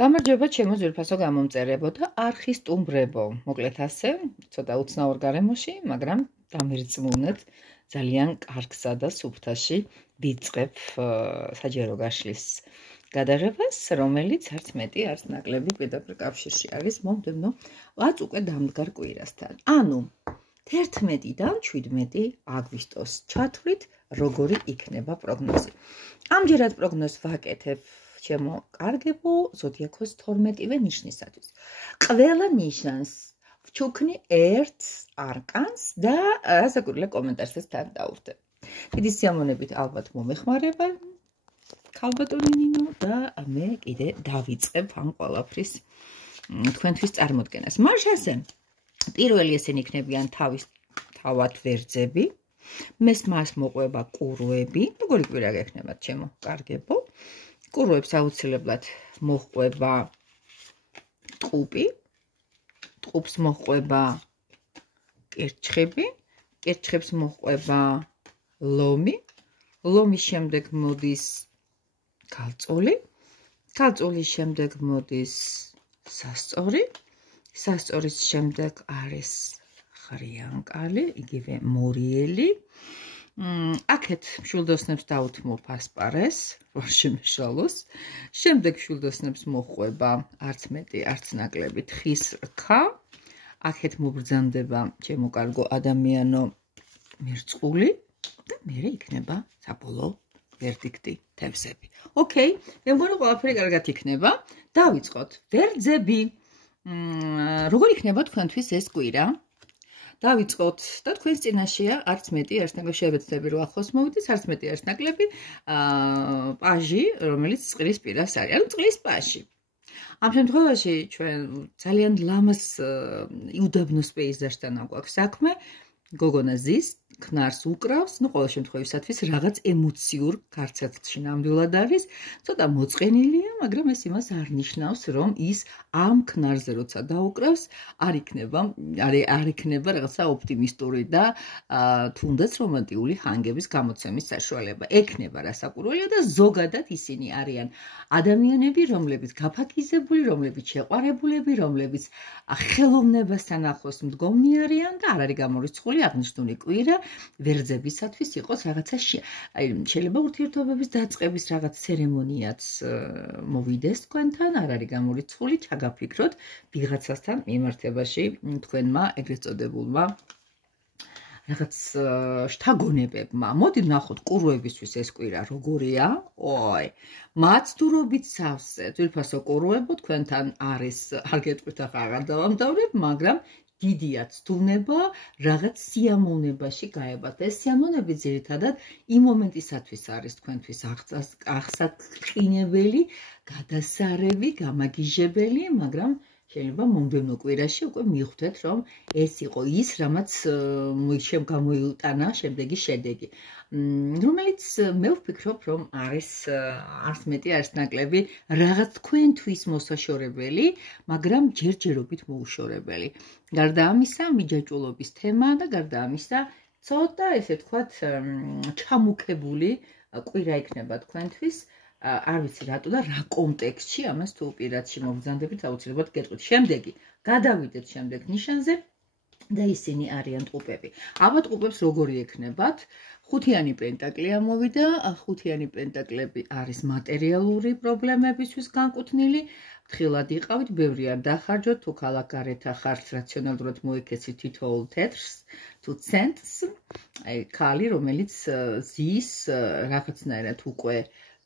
გამარჯობა ჩემო ძვირფასო გამომწერებო და არხის სტუმრებო. მოკლედ ასე, ცოტა უცნაურ გარემოში, მაგრამ დამირწმუნეთ ძალიან კარგსა და სუფთაში ვიწყებ საჯარო გაშლის გადაღებას, რომელიც არც მეტი, არც ნაკლები პირდაპირ კავშირში არის მომდევნო 10 უკვე დამდგარ კვირასთან. ანუ 11-დან 17 აგვისტოს ჩათვლით, როგორი იქნება პროგნოზი. ამჯერად პროგნოზს ვაკეთებ ჩემო კარგებო ზოდიაქოს 12-ვე ნიშნისათვის. ყველა ნიშანს ვჩუქნი ერთ არკანს და ასაკურლე კომენტარსაც თან დავურდებ. დიდი სიამოვნებით ალბათ მომეხმარება ქალბატონი ნინო და მე კიდე დავიწყებ ამ ყველაფრის თქვენთვის წარმოდგენას. მარშალზე პირველი ესენი იქნებიან თავად ვერძები, მას მოყვება კურვები, როგორი კვირა გექნებათ ჩემო კარგებო. კურვებს აუცილებლად მოყვება ტყუპი, ტყუპს მოყვება კერჩხები, კერჩხებს მოყვება ლომი, ლომის შემდეგ მოდის ქალწული, ქალწულის შემდეგ მოდის სასწორი, სასწორის შემდეგ არის ხრიანკალი, იგივე მორიელი. აქეთ მშვილდოსნებს დავუთმობ ასპარეს, ვაშიმშალოს. შემდეგ მშვილდოსნებს მოყვება არც მეტი, არც ნაკლები თხის რქა. აქეთ მობრძანდება ჩემო კარგო ადამიანო მერწყული და მერე იქნება საბოლოო ვერდიქტი თევზები. ოკეი, მე მგონი ყველაფერი კარგად იქნება. დავიწყოთ. ვერძები. როგორი იქნება თქვენთვის ეს კვირა? დავიწყოთ და თქვენს წინაშეა არც მეტი, არც ნაკლები შევეცდები რომ ახლოს მოვიდეს, არც მეტი, არც ნაკლები პაჟი, რომელიც წყლის პირას არის. ანუ წყლის პაჟი. ამ შემთხვევაში ჩვენ ძალიან ლამაზ უდაბნოს პეიზაჟთან აგვაქვს საქმე. გოგონა ზის, ქნარს უკრავს, ყოველ შემთხვევისათვის რაღაც ემოციურ გარცაცში ნამდვილად არის. ცოტა მოწყენილია, მაგრამ ეს იმას არ ნიშნავს, რომ ის ამ ქნარზე როცა დაუკრავს, არ იქნება რაღაცა ოპტიმისტური და თუნდაც რომანტიკული ჰანგების გამოცემის საშუალება. ექნება რასაკვირველია და ზოგადად ისინი არიან ადამიანები, რომლებიც გაფაქიზებული, რომლებიც შეყვარებულები, რომლებიც ხელოვნებასთან ახლოს მდგომნი არიან და არ არის გამორიცხული აღნიშნული კვირა ვერძებისათვის იყოს რაღაცა შეიძლება ურთიერთობების დაწყების რაღაც ცერემონიაც მოვიდეს თქვენთან, არ არის გამორიცხული, ჩაგაფიქროთ ვიღაცასთან მიმართებაში თქვენმა ეგრეთ წოდებულმა რაღაც შთაგონებებმა. მოდი ვნახოთ კურვებისთვის ეს კვირა როგორია. ой, მაცდურობით სავსე, ძვირფასო კურვებო, თქვენთან არის, არ გეტყვით ახლა აღარ დავამდავრებ, მაგრამ დიდია ცდუნება რაღაც სიამოვნებაში გაებათ. ეს სიამოვნები ძირითადად იმ მომენტისათვის არის თქვენთვის აღსატყინებელი, გადასარევი, გამაგიჟებელი, მაგრამ შეიძლება მომდევნო კვირაში უკვე მიხვდეთ, რომ ეს იყო ის, რამაც გამოიუტანა შემდეგი შედეგი. რომელიც მე ვფიქრობ, რომ არის არც მეტი, არც ნაკლები რაღაც თქვენთვის მოსაშორებელი, მაგრამ ჯერჯერობით მოუშორებელი. გარდა ამისა, მიჯაჭვულობის თემა და გარდა ამისა, ცოტა ესე თქვათ, ჩამუქებული კვირა იქნება თქვენთვის. არ ვიცი რატო და რა კონტექსტში ამას თუ პირადში მოგზანდებით აუცილებლად გეტყვით. შემდეგი, გადავიდეთ შემდეგ ნიშანზე და ისინი არიან ტყუპები. ალბათ ტყუპებს როგორი ექნებათ? ხუთიანი პენტაკლი ამოვიდა, ხუთიანი პენტაკლები არის მატერიალური პრობლემებისთვის განკუთვნილი. ფრთხილად იყავით, ბევრი არ დახარჯოთ, თუ ქალაქ-გარეთ ახართ რაციონალურად მოიქეცით თითოეულ თეთრს, თუ ცენტს, ქალი, რომელიც ზის რაღაცნაირად უკვე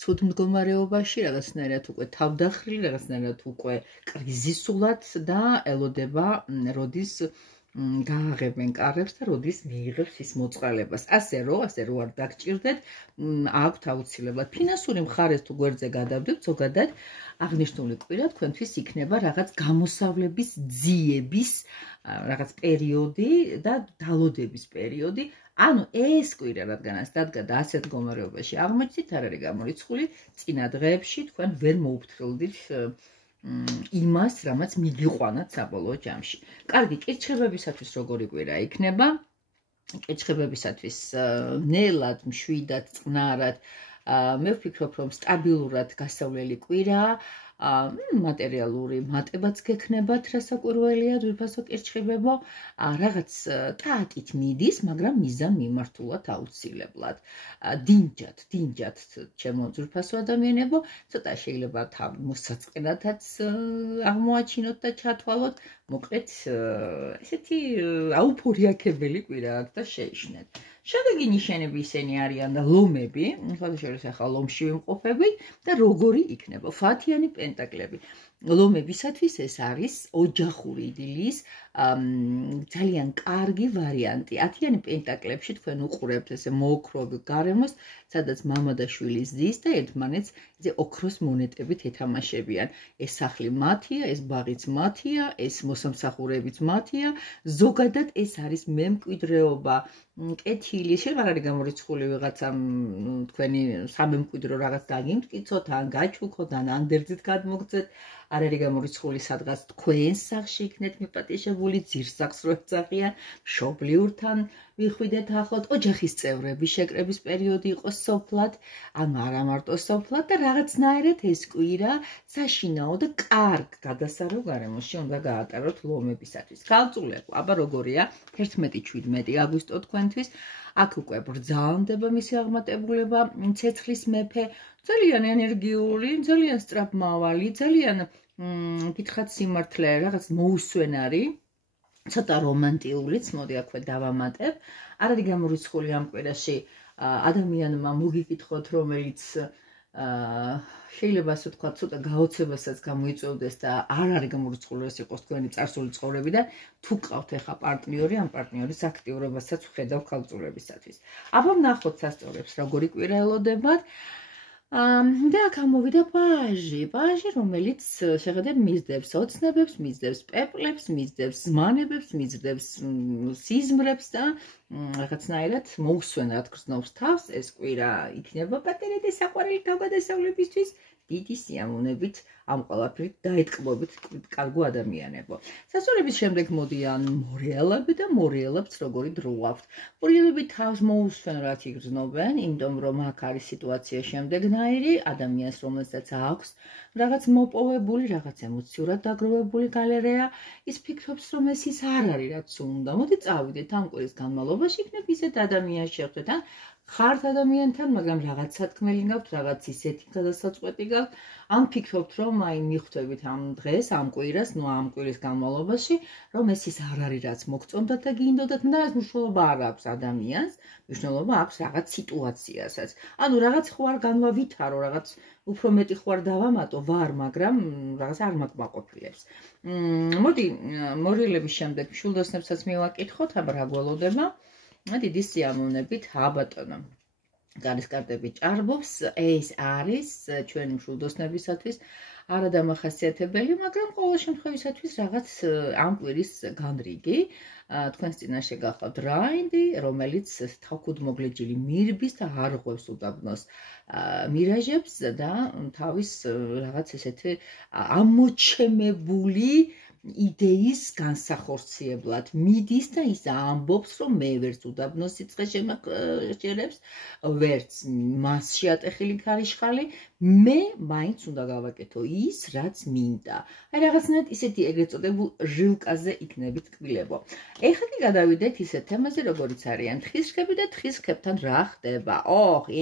ცუდ მდგომარეობაში, რაღაცნაირად უკვე თავდახრილი, რაღაცნაირად უკვე კრიზისულად და ელოდება, როდის გააღებენ კარებს და როდის მიიღებს ის მოწყალებას. ასე რომ არ დაგჭირდეთ, აქვთ აუცილებლად ფინანსური მხარეს თუ გვერდზე გადავდებთ, ზოგადად აღნიშნული კვირა თქვენთვის იქნება რაღაც გამოსავლების ძიების რაღაც პერიოდი და დალოდების პერიოდი. ანუ ეს კვირა რადგანაც დადგა და ასეთ მდგომარეობაში აღმოჩნდით, არ არის გამორიცხული, წინა დღეებში თქვენ ვერ მოუფრთხილდით იმას, რამაც მიგიყვანათ საბოლოო ჯამში. კარგი, კირჩხებებისათვის როგორი კვირა იქნება? კირჩხებებისათვის ნელად, მშვიდად, წყნარად, მე ვფიქრობ, რომ სტაბილურად გასავლელი კვირაა. მატერიალური მატებაც გექნებათ, რასაკვირველია, ძვირფასო კირჩხიბებო, რაღაც ტაატით მიდის, მაგრამ მიზან მიმართულად აუცილებლად. დინჯად, ჩემო ძვირფასო ადამიანებო, ცოტა შეიძლება თავი მოსაწყენათაც აღმოაჩინოთ და ჩათვალოთ, მოკლედ ესეთი აუფორიაქებელი კვირა აქვს და შეიშნეთ. შემდეგი ნიშანები ისინი არიან და ლომები, ხალხშორის ახლა ლომში ვიმყოფებით და როგორი იქნება ფათიანი პენტაკლები. ლომებისათვის ეს არის ოჯახური დილის ძალიან კარგი ვარიანტი. 10-იანი პენტაკლებში თქვენ უყურებთ ესე მოოქროვ გარემოს, სადაც მამა და შვილი ზის და ერთმანეთს ესე ოქროს მონეტებით ეთამაშებიან. ეს სახლი მათია, ეს ბაღიც მათია, ეს მოსამსახურებიც მათია. ზოგადად ეს არის მემკვიდრეობა. კეთილი, შეიძლება არ არის გამორიცხული ვიღაცამ თქვენი სამემკვიდრო რაღაც დაგიმტკიცოთ, ან გაჩუქოთ, ან ანდერძით გადმოგცეთ. არ არის გამორიცხული სადღაც თქვენ სახლში იქნეთ მიპატიჟებული, ძირსახს რო ეძახიან, მშობლიურთან ვიხვიდეთ ახლოთ, ოჯახის წევრები შეკრების პერიოდი იყოს სოფლად, ანუ არა მარტო სოფლად და რაღაცნაირად ეს კვირა საშინაო და კარგ გადასარო გარემოში უნდა გაატაროთ ლომებისათვის. ქალწულებო, აბა როგორია 11-17 აგვისტო თქვენთვის, აქ უკვე ბრძანდება მისი აღმატებულება, ცეცხლის მეფე, ძალიან ენერგიული, ძალიან სწრაფმავალი, ძალიან გითხრათ სიმართლე, რაღაც მოუსვენარი, ცოტა რომანტიულიც, მოდი აქვე დავამატებ. არ არის გამორიცხული ამ კვირაში ადამიანმა მოგიკითხოთ, რომელიც შეიძლება ასე ვთქვათ, ცოტა გაოცებასაც გამოიწვევდეს და არ არის გამორიცხული ეს იყოს თქვენი წარსული ცხოვრებიდან, თუ გყავთ ეხა პარტნიორი, ამ პარტნიორის აქტიურობასაც ვხედავ ქალწულებისათვის. აბა ვნახოთ სასწორებს, როგორი კვირა ელოდებათ. და აქ ამოვიდა პაჟი, რომელიც შეხედეთ მისდევს ოცნებებს, მისდევს პეპლებს, მისდევს ზმანებებს, მისდევს სიზმრებს და რაღაცნაირად მოусვენად გრძნობს თავს. ეს კვირა იქნება პატერედი საყვარელი თავგადასავლებისთვის დიდი სიამოვნებით ამ ყველაფრით დაეთკბობით კარგო ადამიანებო. სასწორების შემდეგ მოდიან მორიელები და მორიელებიც როგორი დრო აქვთ. მორიელები თავს მოусვენად იგრძნობენ, იმიტომ რომ აქ არის სიტუაცია შემდეგნაირი, ადამიანს რომელსაც აქვს რაღაც მოპოვებული, რაღაც ემოციურად დაგროვებული გალერეა, ის ფიქრობს რომ ეს ის არ არის რაც უნდა. მოდი წავიდეთ ამ კვირის განმავლობაში, იქნებ ისეთ ადამიანს შეხვდეთ, ან ხართ ადამიანთან, მაგრამ რაღაც სათქმელი გაქვთ, რაღაც ისეთი გადასაწყვეტი გაქვთ, ან ფიქრობთ, რომ აი მიხვდებით ამ დღეს, ამ კვირას, ნუ ამ კვირის განმავლობაში, რომ ეს ის არ არის რაც მოგწონდათ და გინდოდათ, და ეს მნიშვნელობა არ აქვს ადამიანს, მნიშვნელობა აქვს რაღაც სიტუაციასაც. ანუ რაღაც ხო არ განვავითარო, რაღაც უფრო მეტი ხო არ დავამატო, ვარ, მაგრამ რაღაც არ მაკმაყოფილებს. მოდი მორიელების შემდეგ მშვილდოსნებსაც მივაკითხოთ, აბა რა გველოდება. დიდი სიამოვნებით, აბატონო. გარისკარტები ჭარბობს, ეს არის ჩვენი მშვილდოსნებისათვის არადამახასიათებელი, მაგრამ ყოველ შემთხვევისათვის რაღაც ამ კვირის განრიგი. თქვენს წინაშე გახავთ რაინდი, რომელიც თავქუდმოგლეჯილი მირბის და არღვევს უდაბნოს მირაჟებს და თავის რაღაც ესეთი ამოჩემებული იდეის განსახორციებლად მიდის და ის ამბობს, რომ მე ვერც უდაბნოს სიცხე შემაჭერებს, ვერც მას შეატეხილი ქარიშხალი, მე მაინც უნდა გავაკეთო ის, რაც მინდა. აი რაღაცნაირად ისეთი ეგრეთ წოდებულ ჟილკაზე იქნებით კბილებო. ეხლა კი გადავიდეთ ისეთ თემაზე, როგორიც არიან თხისქები და თხისქებთან რა ხდება.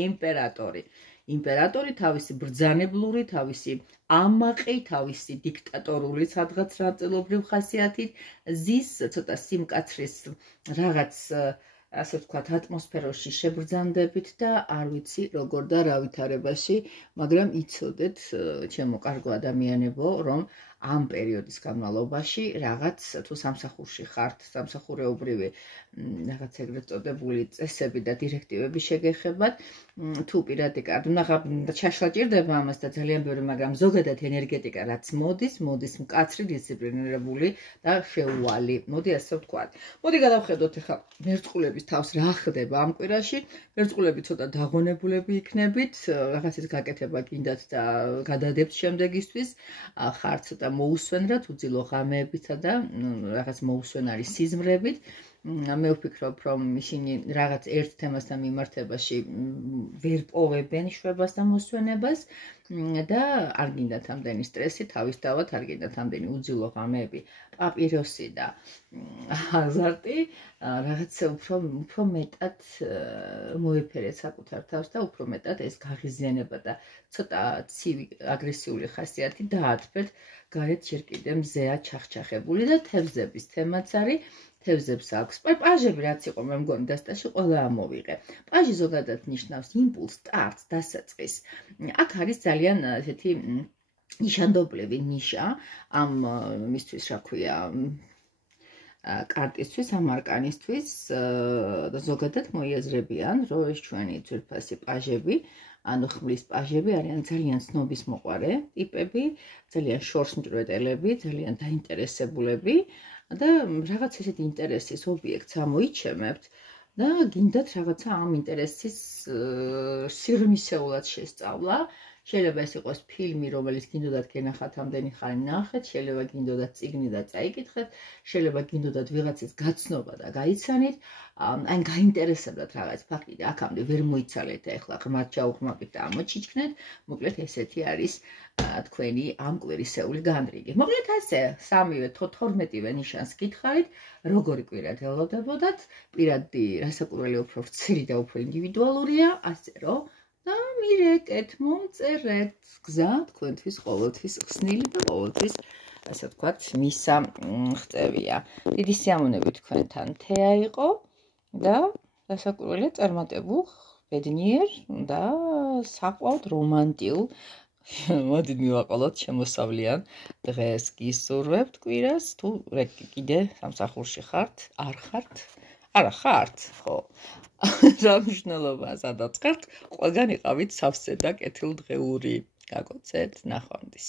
იმპერატორი. იმპერატორი თავისი ბრძანებლური, თავისი ამაყი, თავისი დიქტატორული სადღაც ნაწილობრივ ხასიათით ზის ცოტა სიმკაცრის რაღაც ასე ვთქვათ ატმოსფეროში შებრძანდებით და არ ვიცი როგორ და რა ვითარებაში, მაგრამ იცოდეთ, ჩემო კარგო ადამიანებო, რომ ამ პერიოდის განმავლობაში რაღაც თუ სამსახურში ხართ, სამსახურეობრივი რაღაც ეგრეთ წოდებული წესები და დირექტივები შეგეხებათ, თუ პირადი ჩაშლა ჭირდება ამას და ძალიან ბევრი, მაგრამ ზოგადად ენერგეტიკა რაც მოდის მკაცრი, დისციპლინირებული და შეუვალი. მოდი ასე ვთქვათ. მოდი გადავხედოთ ახლა მერწყულების თავს რა ხდება ამ კვირაში. მერწყულები ცოტა დაღონებულები იქნებით, რაღაცის გაკეთება გინდათ და გადადებთ შემდეგისთვის, ხართ ცოტა მოусვენრად, უძილო ღამეებითა და რაღაც მოусვენარი სიზმრებით. მე ვფიქრობ, რომ ისინი რაღაც ერთ თემასთან მიმართებაში ვერ პოვებენ შვებას და მოსვენებას. და არ გინდათ ამდენი სტრესი, თავისთავად არ გინდათ ამდენი უძილო ღამეები, პაპიროსი და აზარტი, რაღაცა უფრო მეტად მოეფერეთ საკუთარ თავს და უფრო მეტად ეს გაღიზიანება და ცოტა ცივი აგრესიული ხასიათი დაათბეთ, გარეთ ჯერ კიდევ მზეა ჩახჩახებული და თევზების თემაც არის. თევზებს აქვს. პაჟები რაც იყო მე მგონი დასტაში ყველა ამოვიღე. პაჟი ზოგადად ნიშნავს იმპულს, სტარტს, დასაწყისს. აქ არის ძალიან ესეთი ნიშანდობლივი ნიშა ამ მისთვის, რა ქვია, კარტისთვის, ამ არკანისთვის და ზოგადად მოიაზრებიან, რომ ეს ჩვენი ძვირფასი პაჟები, ანუ ხმლის პაჟები არიან ძალიან ცნობის მოყვარე ტიპები, ძალიან შორს მჭვრეტელები, ძალიან დაინტერესებულები. და რაღაც ესეთი ინტერესის ობიექტს ამოიჩემებთ და გინდათ რაღაცა ამ ინტერესის სიღრმისეულად შესწავლა. შეიძლება ეს იყოს ფილმი, რომელიც გინდოდათ გენახათ ამდენი ხანი ნახეთ, შეიძლება გინდოდათ წიგნი და წაიკითხეთ, შეიძლება გინდოდათ ვიღაცის გაცნობა და გაიცანით, ან გაინტერესებდათ რაღაც ფაქტი და აქამდე ვერ მოიცალეთ და ეხლა ღმართ ჩაუღმავით და ამოჩიჩქნეთ, მოკლედ ესეთი არის თქვენი ამ კვირისეული განრიგი. მოკლედ ასე, სამივე 12-ვე ნიშანს გითხარით, როგორი კვირა ელოდებოდათ, პირადი რასაკვირველი უფრო ვრცელი და უფრო ინდივიდუალურია, ასე რომ და მირეკეთ, მომწერეთ გზა თქვენთვის ყოველთვის ხსნილი და ყოველთვის, ასე ვთქვათ, მისა ღწევია. დიდი სიამოვნებით თქვენთან თეა იყო და რასაკვირველია წარმატებულ, ბედნიერ და საყვალოდ რომანტიულ მოდი მივაყოლოთ შემოსავლიან დღეს გისურვებთ კვირას, თუ კიდე სამსახურში ხართ, არ ხართ? არა ხართ, ხო. რა მნიშვნელობა სადაც ხართ, ყველგან იყავით სავსე და კეთილდღეული. გაგოცეთ, ნახვამდის.